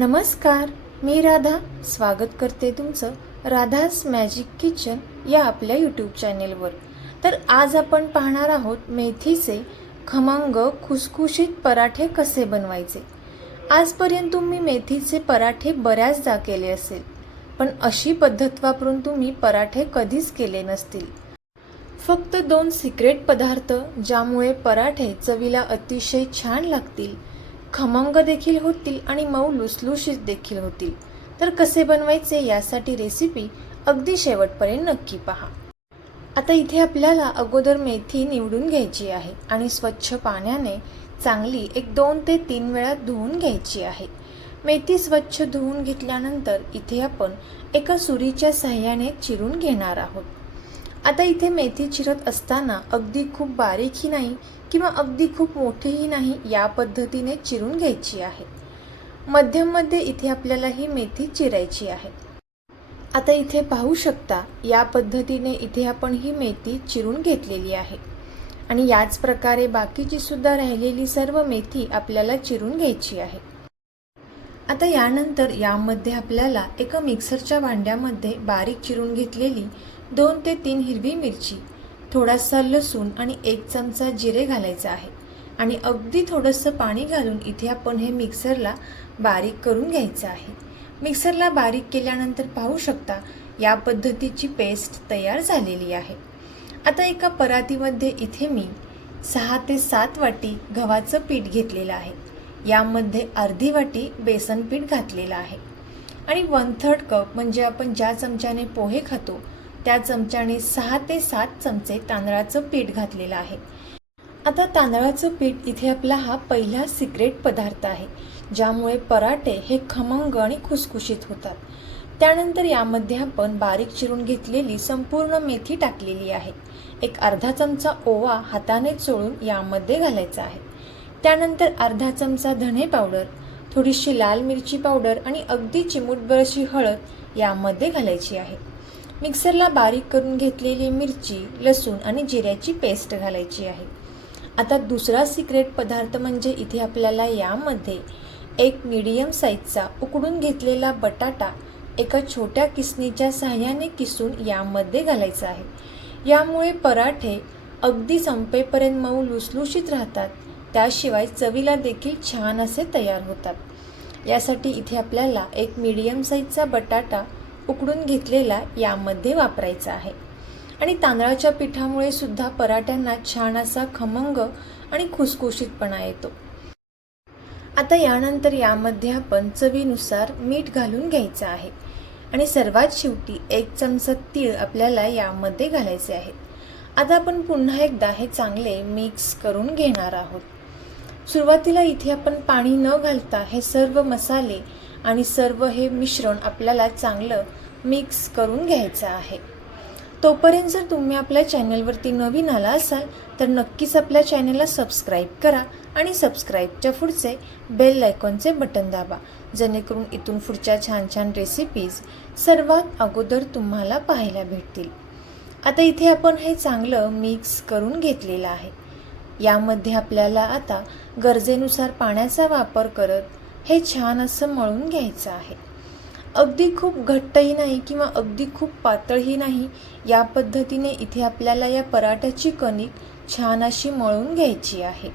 नमस्कार, मी राधा स्वागत करते तुमचं राधास मॅजिक किचन या आपल्या यूट्यूब चॅनेलवर। तर आज आपण पाहणार आहोत मेथीचे खमंग खुसखुशीत पराठे कसे बनवायचे। आजपर्यंत तुम्ही मेथीचे पराठे बऱ्याचदा केले असेल, पण अशी पद्धत वापरून तुम्ही पराठे कधीच केले नसतील। फक्त 2 सिक्रेट पदार्थ ज्यामुळे पराठे चवीला अतिशय छान लागतील, खमंग देखील होतील आणि मऊ लुसलुशीत देखील होतील। तर कसे बनवायचे यासाठी रेसिपी अगदी शेवटपर्यंत नक्की पहा। आता इथे आपल्याला अगोदर मेथी निवडून घ्यायची आहे आणि स्वच्छ पाण्याने चांगली 2 ते 3 वेळा धुवून घ्यायची आहे। मेथी स्वच्छ धुवून घेतल्यानंतर इथे आपण एका सुरीच्या सहाय्याने चिरून घेणार आहोत। आता इथे मेथी चिरत असताना अगदी खूप बारीकही नाही किंवा अगदी खूप मोठीही नाही, या पद्धतीने चिरून घ्यायची आहे। मध्यम मध्ये इथे आपल्याला ही मेथी चिरायची आहे। आता इथे पाहू शकता, या पद्धतीने इथे आपण ही मेथी चिरून घेतलेली आहे आणि याच प्रकारे बाकीची सुद्धा राहिलेली सर्व मेथी आपल्याला चिरून घ्यायची आहे। आता यानंतर यामध्ये आपल्याला एका मिक्सरच्या भांड्यामध्ये बारीक चिरून घेतलेली 2 ते 3 हिरवी मिरची, थोडासा लसूण आणि 1 चमचा जिरे घालायचं आहे आणि अगदी थोडंसं पाणी घालून इथे आपण हे मिक्सरला बारीक करून घ्यायचं आहे। मिक्सरला बारीक केल्यानंतर पाहू शकता, या पद्धतीची पेस्ट तयार झालेली आहे। आता एका परातीमध्ये इथे मी 6 ते 7 वाटी गव्हाचं पीठ घेतलेलं आहे। यामध्ये अर्धी वाटी बेसन पीठ घातलेलं आहे आणि 1/3 कप म्हणजे आपण ज्या चमच्याने पोहे खातो त्या चमच्याने 6 ते 7 चमचे तांदळाचं पीठ घातलेलं आहे। आता तांदळाचं पीठ इथे आपला हा पहिला सिक्रेट पदार्थ आहे, ज्यामुळे पराठे हे खमंग आणि खुसखुशीत होतात। त्यानंतर यामध्ये आपण बारीक चिरून घेतलेली संपूर्ण मेथी टाकलेली आहे। एक अर्धा चमचा ओवा हाताने चोळून यामध्ये घालायचा आहे। त्यानंतर अर्धा चमचा धणे पावडर, थोडीशी लाल मिरची पावडर आणि अगदी चिमूटभर हळद यामध्ये घालायची आहे। मिक्सरला बारीक करून घेतलेली मिरची, लसूण आणि जिऱ्याची पेस्ट घालायची आहे। आता दुसरा सिक्रेट पदार्थ म्हणजे इथे आपल्याला यामध्ये एक मीडियम साईजचा उकडून घेतलेला बटाटा एका छोट्या किसणीच्या सहाय्याने किसून यामध्ये घालायचा आहे। यामुळे पराठे अगदी संपेपर्यंत मऊ लुसलुशीत राहतात, त्याशिवाय चवीला देखील छान असे तयार होतात। यासाठी इथे आपल्याला एक मीडियम साईजचा बटाटा उकडून घेतलेला यामध्ये वापरायचा आहे आणि तांदळाच्या पिठामुळे सुद्धा पराठ्यांना छान असा खमंग आणि खुसखुशीतपणा येतो। आता यानंतर यामध्ये आपण चवीनुसार मीठ घालून घ्यायचं आहे आणि सर्वात शेवटी 1 चमचा तीळ आपल्याला यामध्ये घालायचे आहेत। आता आपण पुन्हा एकदा हे चांगले मिक्स करून घेणार आहोत। सुरुवातीला इथे आपण पाणी न घालता हे सर्व मसाले आणि सर्व हे मिश्रण आपल्याला चांगलं मिक्स करून घ्यायचं आहे। तोपर्यंत जर तुम्ही आपल्या चॅनलवरती नवीन आला असाल तर नक्कीच आपल्या चॅनलला सबस्क्राईब करा आणि सबस्क्राईबच्या पुढचे बेल आयकॉनचे बटन दाबा, जेणेकरून इथून पुढच्या छान छान रेसिपीज सर्वात अगोदर तुम्हाला पाहायला भेटतील। आता इथे आपण हे चांगलं मिक्स करून घेतलेलं आहे। यामध्ये आपल्याला आता गरजेनुसार पाण्याचा वापर करत हे छान असं मळून घ्यायचं आहे। अगदी खूप घट्टही नाही किंवा अगदी खूप पातळही नाही, या पद्धतीने इथे आपल्याला या पराठ्याची कणिक छान अशी मळून घ्यायची आहे।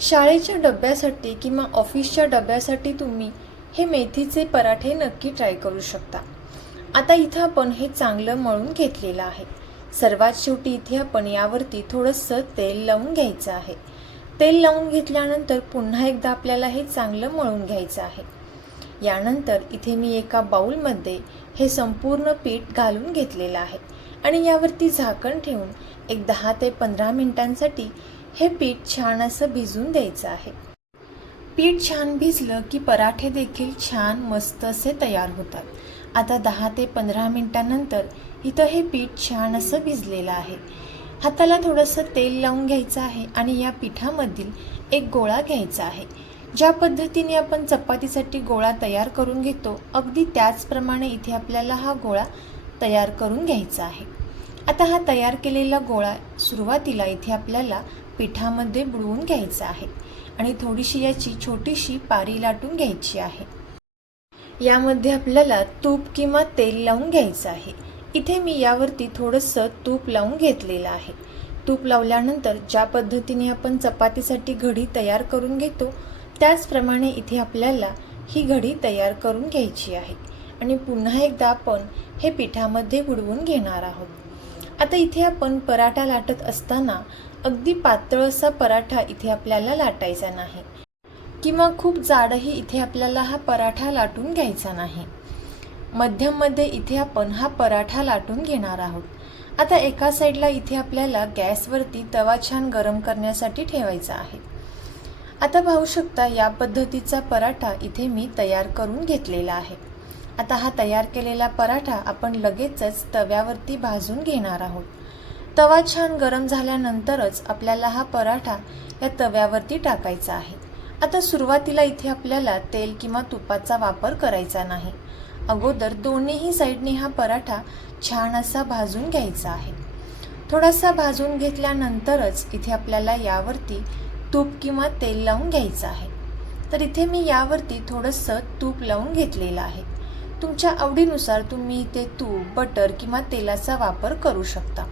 शाळेच्या डब्यासाठी किंवा ऑफिसच्या डब्यासाठी तुम्ही हे मेथीचे पराठे नक्की ट्राय करू शकता। आता इथं आपण हे चांगलं मळून घेतलेलं आहे। सर्वात शेवटी इथे आपण यावरती थोडंसं तेल लावून घ्यायचं आहे। तेल लावून घेतल्यानंतर पुन्हा एकदा आपल्याला हे चांगलं मळून घ्यायचं आहे। यानंतर इथे मी एका बाउलमध्ये हे संपूर्ण पीठ घालून घेतलेलं आहे आणि यावरती झाकण ठेवून एक 10 ते 15 मिनिटांसाठी हे पीठ छान असं भिजून द्यायचं आहे। पीठ छान भिजलं की पराठे देखील छान मस्त असे तयार होतात। आता 10 ते 15 मिनिटांनंतर इथं हे पीठ छान असं भिजलेलं आहे। हाताला थोडंसं तेल लावून घ्यायचं आहे आणि या पिठामधील एक गोळा घ्यायचा आहे। ज्या पद्धतीने आपण चपातीसाठी गोळा तयार करून घेतो, अगदी त्याचप्रमाणे इथे आपल्याला हा गोळा तयार करून घ्यायचा आहे। आता हा तयार केलेला गोळा सुरुवातीला इथे आपल्याला पिठामध्ये बुडवून घ्यायचा आहे आणि थोडीशी याची छोटीशी पारी लाटून घ्यायची आहे। यामध्ये आपल्याला तूप किंवा तेल लावून घ्यायचं आहे। इथे मी यावरती थोडंसं तूप लावून घेतलेलं आहे। तूप लावल्यानंतर ज्या पद्धतीने आपण चपातीसाठी घडी तयार करून घेतो त्याचप्रमाणे इथे आपल्याला ही घडी तयार करून घ्यायची आहे आणि पुन्हा एकदा आपण हे पिठामध्ये बुडवून घेणार आहोत। आता इथे आपण पराठा लाटत असताना अगदी पातळ असा पराठा इथे आपल्याला लाटायचा नाही किंवा खूप जाडही इथे आपल्याला हा पराठा लाटून घ्यायचा नाही। मध्यममध्ये इथे आपण हा पराठा लाटून घेणार आहोत। आता एका साईडला इथे आपल्याला गॅसवरती तवा छान गरम करण्यासाठी ठेवायचा आहे। आता पाहू शकता या पद्धतीचा पराठा इथे मी तयार करून घेतलेला आहे। आता हा तयार केलेला पराठा आपण लगेचच तव्यावरती भाजून घेणार आहोत। तवा छान गरम झाल्यानंतरच आपल्याला हा पराठा या तव्यावरती टाकायचा आहे। आता सुरुवातीला इथे आपल्याला तेल किंवा तुपाचा वापर करायचा नाही। अगोदर दोन्हीही साईडने हा पराठा छान असा भाजून घ्यायचा आहे। थोडासा भाजून घेतल्यानंतरच इथे आपल्याला यावरती तूप किंवा तेल लावून घ्यायचं आहे। तर इथे मी यावरती थोडंसं तूप लावून घेतलेलं आहे। तुमच्या आवडीनुसार तुम्ही इथे तूप, बटर किंवा तेलाचा वापर करू शकता।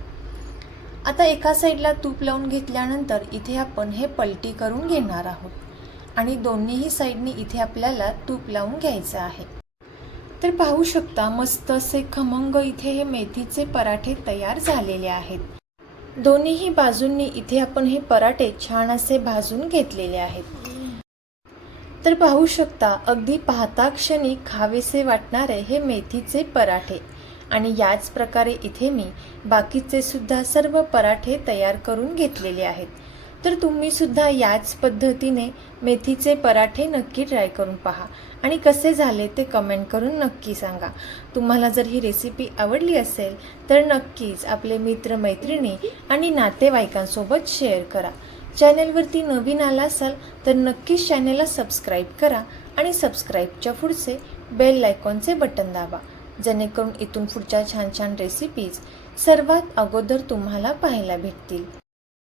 आता एका साईडला तूप लावून घेतल्यानंतर इथे आपण हे पलटी करून घेणार आहोत आणि दोन्हीही साईडनी इथे आपल्याला तूप लावून घ्यायचं आहे। तर पाहू शकता मस्त असे खमंग इथे हे मेथीचे पराठे तयार झालेले आहेत। दोन्हीही बाजूंनी इथे आपण हे पराठे छान असे भाजून घेतलेले आहेत। तर पाहू शकता अगदी पाहता क्षणी खावेसे वाटणारे हे मेथीचे पराठे आणि याच प्रकारे इथे मी बाकीचे सुद्धा सर्व पराठे तयार करून घेतलेले आहेत। तर तुम्ही सुद्धा याच पद्धतीने मेथीचे पराठे नक्की ट्राय करून पहा आणि कसे झाले ते कमेंट करून नक्की सांगा। तुम्हाला जर ही रेसिपी आवडली असेल तर नक्कीच आपले मित्रमैत्रिणी आणि नातेवाईकांसोबत शेअर करा। चॅनलवरती नवीन आला असाल तर नक्कीच चॅनलला सबस्क्राईब करा आणि सबस्क्राईबच्या पुढचे बेल आयकॉनचे बटन दाबा, जेणेकरून इथून पुढच्या छान छान रेसिपीज सर्वात अगोदर तुम्हाला पाहायला भेटतील।